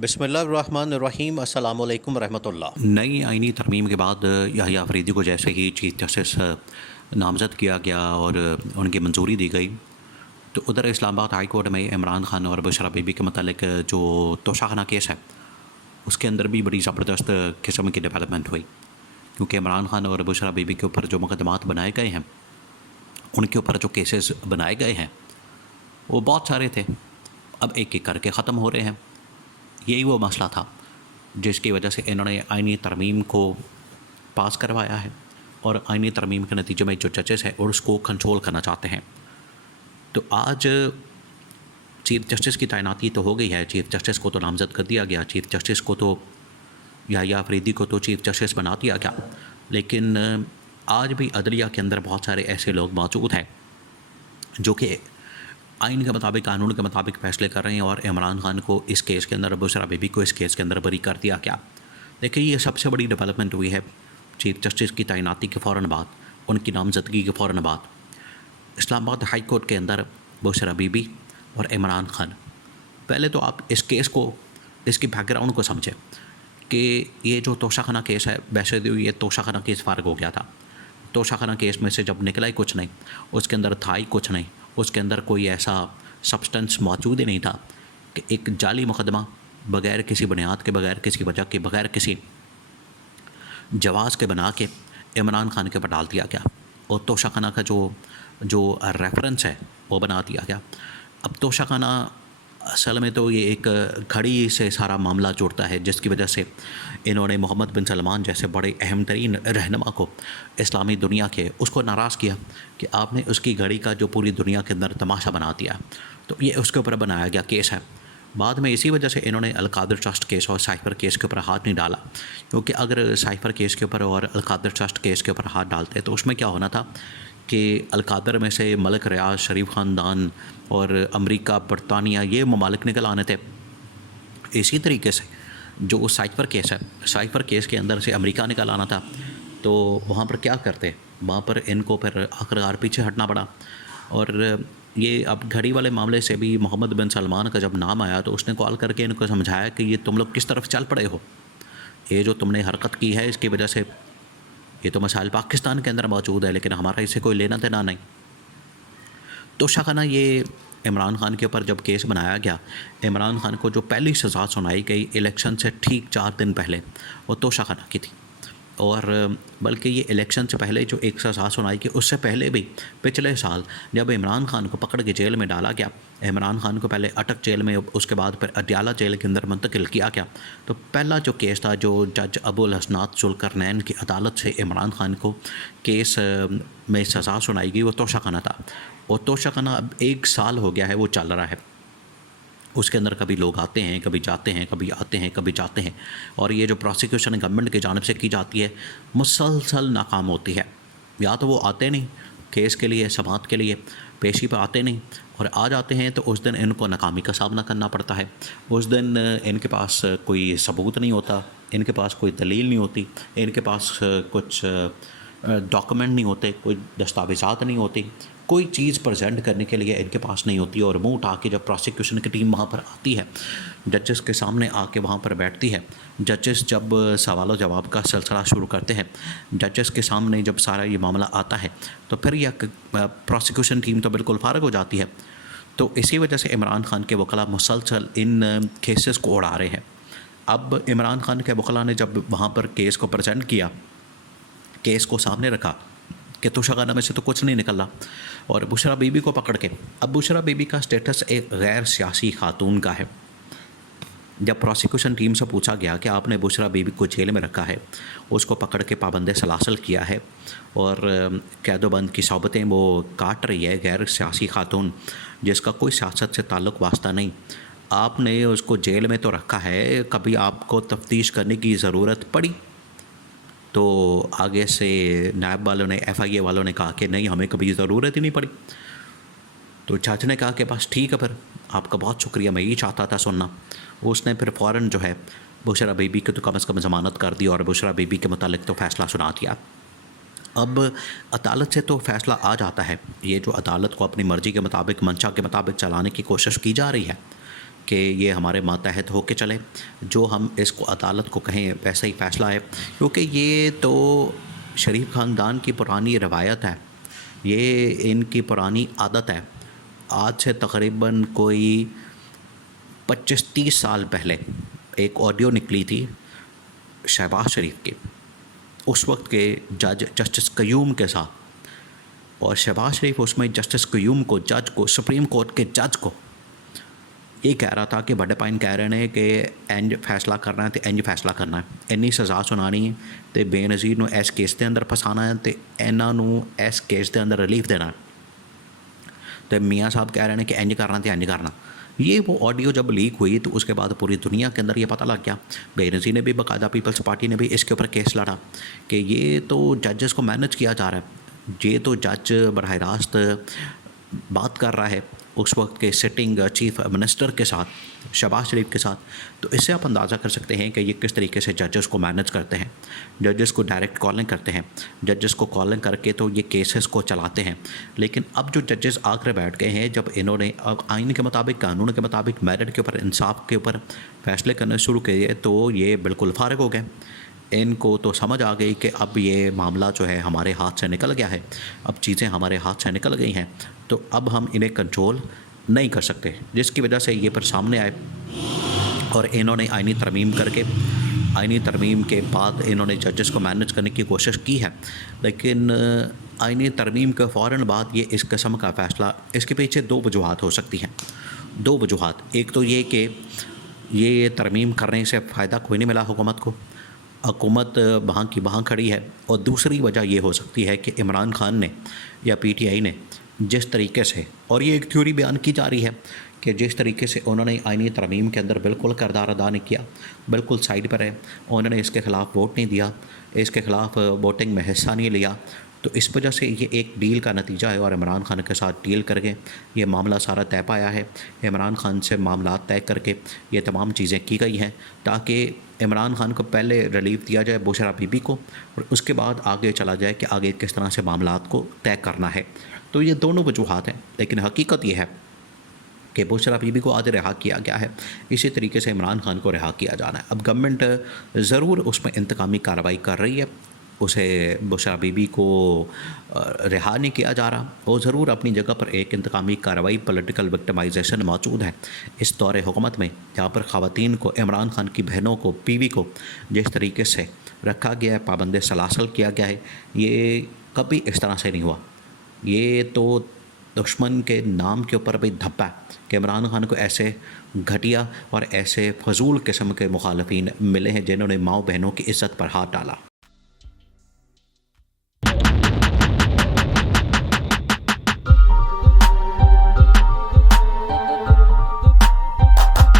बिस्मिल्लाहिर्रहमानिर्रहीम अस्सलामु अलैकुम रहमतुल्लाह। नई आईनी तरमीम के बाद याहिया अफरीदी को जैसे ही चीफ जस्टिस नामज़द किया गया और उनकी मंजूरी दी गई, तो उधर इस्लामाबाद हाई कोर्ट में इमरान खान और बुशरा बीबी के मतलब जो तोशाखाना केस है उसके अंदर भी बड़ी ज़बरदस्त किस्म की डेवलपमेंट हुई, क्योंकि इमरान खान और बुशरा बीबी के ऊपर जो मुकदमात बनाए गए हैं, उनके ऊपर जो केसेस बनाए गए हैं वो बहुत सारे थे। अब एक एक करके ख़त्म हो रहे हैं। यही वो मसला था जिसकी वजह से इन्होंने आईनी तरमीम को पास करवाया है, और आईनी तरमीम के नतीजे में जो जजेस हैं और उसको कंट्रोल करना चाहते हैं। तो आज चीफ जस्टिस की तैनाती तो हो गई है, चीफ जस्टिस को तो नामज़द कर दिया गया, चीफ जस्टिस को तो याहिया अफरीदी को तो चीफ जस्टिस बना दिया गया, लेकिन आज भी अदलिया के अंदर बहुत सारे ऐसे लोग मौजूद हैं जो कि आइन के मुताबिक, कानून के मुताबिक फ़ैसले कर रहे हैं, और इमरान खान को इस केस के अंदर, बुशरा बीबी को इस केस के अंदर बरी कर दिया गया। देखिए, ये सबसे बड़ी डेवलपमेंट हुई है चीफ जस्टिस की तैनाती के फ़ौरन बाद, उनकी नामज़दगी के फ़ौरन बाद। इस्लामाबाद हाई कोर्ट के अंदर बुशरा बीबी और इमरान खान, पहले तो आप इस केस को, इसकी बैकग्राउंड को समझें कि ये जो तोशाखाना केस है, वैसे तो ये तोशाखाना केस फ़ारग हो गया था। तोशाखाना केस में से जब निकला ही कुछ नहीं, उसके अंदर था ही कुछ नहीं, उसके अंदर कोई ऐसा सब्सटेंस मौजूद ही नहीं था कि एक जाली मुकदमा बग़ैर किसी बुनियाद के, बग़ैर किसी वजह के, बग़ैर किसी जवाज़ के बना के इमरान खान के ऊपर डाल दिया गया, और तोशाखाना का जो रेफरेंस है वो बना दिया गया। अब तोशाखाना असल में तो ये एक घड़ी से सारा मामला जुड़ता है, जिसकी वजह से इन्होंने मोहम्मद बिन सलमान जैसे बड़े अहम तरीन रहनुमा को, इस्लामी दुनिया के, उसको नाराज़ किया कि आपने उसकी घड़ी का जो पूरी दुनिया के अंदर तमाशा बना दिया। तो ये उसके ऊपर बनाया गया केस है। बाद में इसी वजह से इन्होंने अल-कादिर ट्रस्ट केस और साइफ़र केस के ऊपर हाथ नहीं डाला, क्योंकि अगर साइफ़र केस के ऊपर और अल-कादिर ट्रस्ट केस के ऊपर हाथ डालते तो उसमें क्या होना था कि अल-कादिर में से मलिक रियाज, शरीफ ख़ानदान और अमेरिका, बरतानिया, ये ममालिक निकल आने थे। इसी तरीके से जो साइफ़र केस है, साइफ़र केस के अंदर से अमेरिका निकल आना था। तो वहाँ पर क्या करते, वहाँ पर इनको फिर आखिरकार पीछे हटना पड़ा। और ये अब घड़ी वाले मामले से भी मोहम्मद बिन सलमान का जब नाम आया तो उसने कॉल करके इनको समझाया कि ये तुम लोग किस तरफ चल पड़े हो, ये जो तुमने हरकत की है इसकी वजह से ये तो मसाइल पाकिस्तान के अंदर मौजूद है, लेकिन हमारा इससे कोई लेना देना नहीं। तो शाखाना ये इमरान खान के ऊपर जब केस बनाया गया, इमरान खान को जो पहली सज़ा सुनाई गई इलेक्शन से ठीक 4 दिन पहले, वो तोशाखाना की थी। और बल्कि ये इलेक्शन से पहले जो एक सज़ा सुनाई गई, उससे पहले भी पिछले साल जब इमरान खान को पकड़ के जेल में डाला गया, इमरान खान को पहले अटक जेल में, उसके बाद फिर अडयाला जेल के अंदर मुंतकिल किया गया, तो पहला जो केस था जो जज अबुल हसनात जुल्करनैन की अदालत से इमरान खान को केस में सज़ा सुनाई गई, वो तोशाखाना था। और तोशाखाना अब 1 साल हो गया है वो चल रहा है। उसके अंदर कभी लोग आते हैं, कभी जाते हैं, कभी आते हैं, कभी जाते हैं, और ये जो प्रोसिक्यूशन गवर्नमेंट की जानिब से की जाती है मुसलसल नाकाम होती है। या तो वो आते नहीं केस के लिए, समाअत के लिए, पेशी पर आते नहीं, और आ जाते हैं तो उस दिन इनको नाकामी का सामना करना पड़ता है। उस दिन इनके पास कोई सबूत नहीं होता, इनके पास कोई दलील नहीं होती, इनके पास कुछ डॉक्यूमेंट नहीं होते, कोई दस्तावेज़ात नहीं होती, कोई चीज़ प्रेजेंट करने के लिए इनके पास नहीं होती। और मुंह उठा के जब प्रोसिक्यूशन की टीम वहाँ पर आती है, जजेस के सामने आके वहाँ पर बैठती है, जजेस जब सवाल जवाब का सिलसिला शुरू करते हैं, जजेस के सामने जब सारा ये मामला आता है, तो फिर यह प्रोसिक्यूशन टीम तो बिल्कुल फारग हो जाती है। तो इसी वजह से इमरान खान के वकला मुसलसल इन केसेस को उड़ा रहे हैं। अब इमरान खान के वकला ने जब वहाँ पर केस को प्रेजेंट किया, केस को सामने रखा कि तोशाखाना में से तो कुछ नहीं निकला, और बुशरा बीबी को पकड़ के, अब बुशरा बीबी का स्टेटस एक गैर सियासी खातून का है। जब प्रोसिक्यूशन टीम से पूछा गया कि आपने बुशरा बीबी को जेल में रखा है, उसको पकड़ के पाबंद सलासल किया है और कैदोबंद की सोबतें वो काट रही है, गैर सियासी खातून जिसका कोई सियासत से ताल्लुक़ वास्ता नहीं, आपने उसको जेल में तो रखा है, कभी आपको तफ्तीश करने की ज़रूरत पड़ी? तो आगे से नायब वालों ने, FIA वालों ने कहा कि नहीं, हमें कभी ज़रूरत ही नहीं पड़ी। तो जज ने कहा कि बस ठीक है, फिर आपका बहुत शुक्रिया, मैं यही चाहता था सुनना। उसने फिर फ़ौरन जो है बुशरा बीबी की तो कम से कम ज़मानत कर दी, और बुशरा बीबी के मुतालिक तो फ़ैसला सुना दिया। अब अदालत से तो फ़ैसला आ जाता है, ये जो अदालत को अपनी मर्ज़ी के मुताबिक, मंशा के मुताबिक चलाने की कोशिश की जा रही है कि ये हमारे मातहत होके चले, जो हम इसको अदालत को कहें वैसा ही फ़ैसला है, क्योंकि ये तो शरीफ ख़ानदान की पुरानी रवायत है, ये इनकी पुरानी आदत है। आज से तकरीबन कोई 25-30 साल पहले एक ऑडियो निकली थी शहबाज शरीफ की, उस वक्त के जज जस्टिस क़य्यूम के साथ। और शहबाज शरीफ उसमें जस्टिस क़य्यूम को, जज को, सुप्रीम कोर्ट के जज को ये कह रहा था कि बड़े पाइन कह रहे हैं कि इंज फैसला करना है तो इंज फैसला करना है, इन्नी सज़ा सुनानी है तो बेनज़ीर नूं इस केस के अंदर फसाना है तो इन्हां नूं इस केस के अंदर रिलीफ देना है। तो मियाँ साहब कह रहे हैं कि इंज करना तो इंज करना। ये वो ऑडियो जब लीक हुई तो उसके बाद पूरी दुनिया के अंदर ये पता लग गया। बेनज़ीर ने भी, बाकायदा पीपल्स पार्टी ने भी इसके ऊपर केस लड़ा कि ये तो जजेस को मैनेज किया जा रहा है, ये तो जज बराह रास्त बात कर रहा है उस वक्त के सिटिंग चीफ मिनिस्टर के साथ, शहबाज शरीफ के साथ। तो इससे आप अंदाज़ा कर सकते हैं कि ये किस तरीके से जजेस को मैनेज करते हैं, जजेस को डायरेक्ट कॉलिंग करते हैं, जजेस को कॉलिंग करके तो ये केसेस को चलाते हैं। लेकिन अब जो जजेस आकर बैठ गए हैं, जब इन्होंने अब आइन के मुताबिक, कानून के मुताबिक, मेरिट के ऊपर, इंसाफ के ऊपर फैसले करने शुरू किए, तो ये बिल्कुल फारिग हो गए। इनको तो समझ आ गई कि अब ये मामला जो है हमारे हाथ से निकल गया है, अब चीज़ें हमारे हाथ से निकल गई हैं, तो अब हम इन्हें कंट्रोल नहीं कर सकते, जिसकी वजह से ये पर सामने आए और इन्होंने आइनी तरमीम करके, आइनी तरमीम के बाद इन्होंने जजेस को मैनेज करने की कोशिश की है। लेकिन आइनी तरमीम के फ़ौरन बाद ये इस किस्म का फ़ैसला, इसके पीछे दो वजूहात हो सकती हैं, दो वजूहात। एक तो ये कि ये तरमीम करने से फ़ायदा कोई नहीं मिला हुकूमत को, हुकूमत वहाँ की वहाँ खड़ी है। और दूसरी वजह ये हो सकती है कि इमरान खान ने या PTI ने जिस तरीके से, और ये एक थ्योरी बयान की जा रही है कि जिस तरीके से उन्होंने आइनी तरमीम के अंदर बिल्कुल किरदार अदा नहीं किया, बिल्कुल साइड पर है, उन्होंने इसके ख़िलाफ़ वोट नहीं दिया, इसके ख़िलाफ़ वोटिंग में हिस्सा नहीं लिया, तो इस वजह से ये एक डील का नतीजा है। और इमरान खान के साथ डील करके ये मामला सारा तय पाया है। इमरान खान से मामला तय करके ये तमाम चीज़ें की गई हैं ताकि इमरान खान को पहले रिलीफ दिया जाए बुशरा बीबी को, और उसके बाद आगे चला जाए कि आगे किस तरह से मामलात को तय करना है। तो ये दोनों वजूहात हैं, लेकिन हकीकत ये है कि बुशरा बीबी को आज रिहा किया गया है, इसी तरीके से इमरान खान को रिहा किया जाना है। अब गवर्नमेंट ज़रूर उसमें इंतकामी कार्रवाई कर रही है, उसे बुशरा बीबी को रिहा नहीं किया जा रहा, वो ज़रूर अपनी जगह पर एक इंतकामी कार्रवाई, पॉलिटिकल विक्टिमाइजेशन मौजूद है इस दौर हुकूमत में, जहाँ पर ख़वातीन को, इमरान खान की बहनों को, बीवी को जिस तरीके से रखा गया है, पाबंद सलासल किया गया है, ये कभी इस तरह से नहीं हुआ। ये तो दुश्मन के नाम के ऊपर भी धब्बा है कि इमरान खान को ऐसे घटिया और ऐसे फजूल किस्म के मुखालफिन मिले हैं जिन्होंने माँ बहनों की इज़्ज़त पर हाथ डाला।